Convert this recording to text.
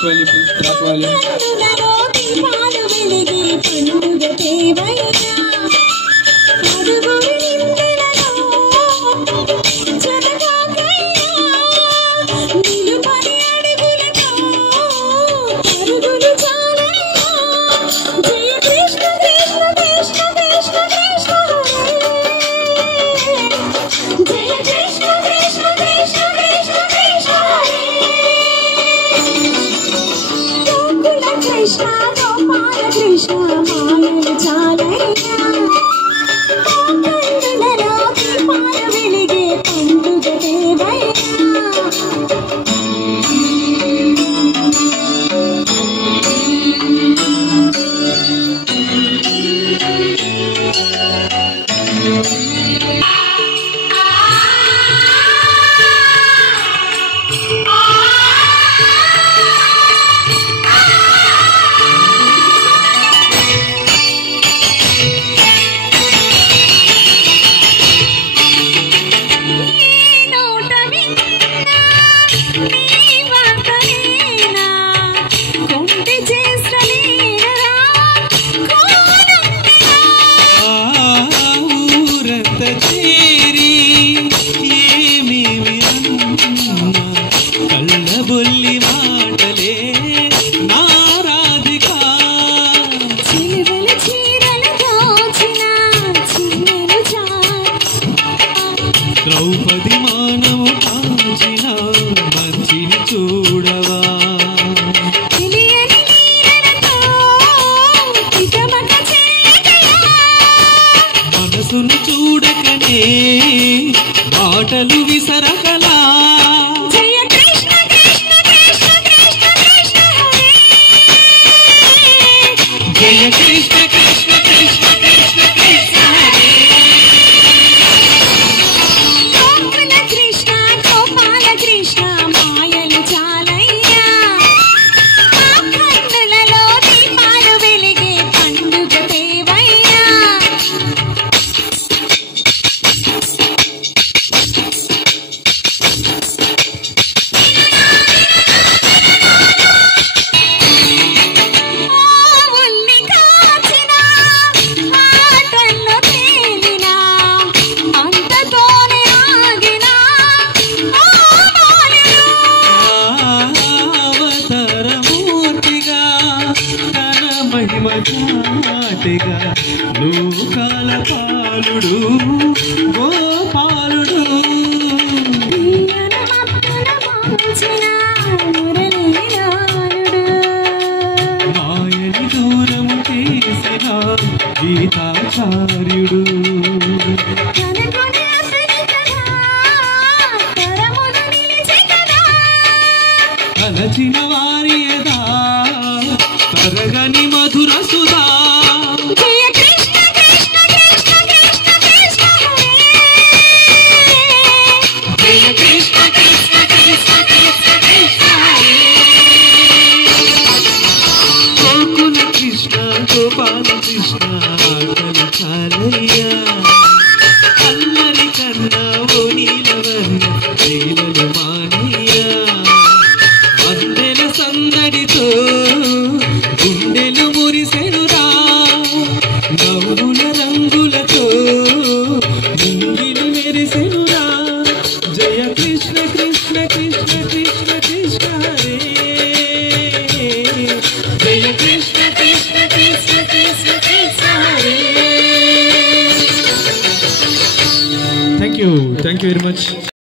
equally, please. Not volume. Krishna, Maya Chalaya. Kandalalo deepalu velige panduga devaya. Draupadi మానవు కాంచిన మంచిని చూడవా మనసును చూడకనే మాటలు విసరకలా జయ కృష్ణ కృష్ణ కృష్ణ కృష్ణ కృష్ణ హరే మహిమచాటిగా లోకాల పాలుడు గోపాలుడు మాయని దూరము చేసిన గీతాచార్యుడు తలచిన వారి యదా తరగని మధుర సుధా జయ కృష్ణ కృష్ణ కృష్ణ కృష్ణ కృష్ణ జయ కృష్ణ కృష్ణ కృష్ణ కృష్ణ కృష్ణ గోకుల కృష్ణ గోపాల కృష్ణ ఆటలు చాలయ్యా అల్లరి కన్నా ఓ నీలవర్ణ లీలలు మానయ్యా అందెల సందడితో గుండెలు మురిసెనురా నవ్వుల రంగులతో ముంగిలు మెరిసెనురా జయ కృష్ణ కృష్ణ కృష్ణ కృష్ణ కృష్ణ హరే జయ Krishna Krishna Krishna Krishna Krishna Hare Thank you very much.